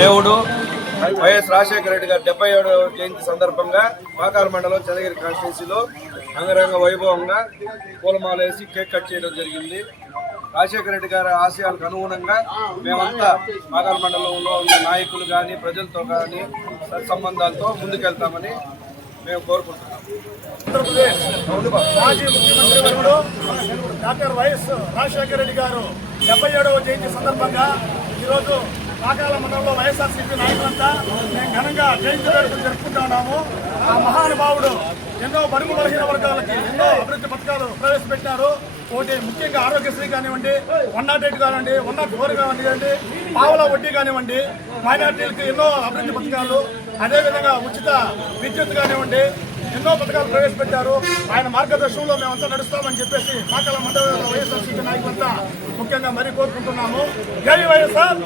దేవుడు వైఎస్ రాజశేఖర రెడ్డి గారి 77వ జయంతి సందర్భంగా పాకాల మండలం చంద్రగిరి కాన్స్టిట్యున్సీలో అంగరంగ వైభవంగా పూలమాలేసి కేక్ కట్ చేయడం జరిగింది. రాజశేఖర రెడ్డి గారి ఆశయాలకు అనుగుణంగా మేమంతా పాకాల మండలంలో ఉన్న నాయకులు కానీ ప్రజలతో కానీ సంబంధాలతో ముందుకెళ్తామని మేము కోరుకుంటున్నాం. ఆంధ్రప్రదేశ్ మాజీ ముఖ్యమంత్రి వర్యుడు డాక్టర్ వైఎస్ రాజశేఖర రెడ్డి గారు 77వ జయంతి సందర్భంగా ఈరోజు పాకాల మండలంలో వైఎస్ఆర్సీపీ నాయకులంతా మేము ఘనంగా జయంతి వేడుకలు జరుపుకుంటా ఉన్నాము. ఆ మహానుభావుడు ఎన్నో బడుగు బలహీన వర్గాలకి ఎన్నో అభివృద్ధి పథకాలు ప్రవేశపెట్టినారు. ఒకటి ముఖ్యంగా ఆరోగ్యశ్రీ కానివ్వండి, 108 కానివ్వండి, 104 కానివ్వండి, పావలా వడ్డీ కానివ్వండి, మైనార్టీలకు ఎన్నో అభివృద్ధి పథకాలు, అదేవిధంగా ఉచిత విద్యుత్ కానివ్వండి, ఎన్నో పథకాలు ప్రవేశపెట్టారు. ఆయన మార్గదర్శనంలో మేమంతా నడుస్తామని చెప్పేసి పాకాల మండల వైఎస్ఆర్సీపీ నాయకులంతా ముఖ్యంగా మరీ కోరుకుంటున్నాము. జై వైఎస్ఆర్.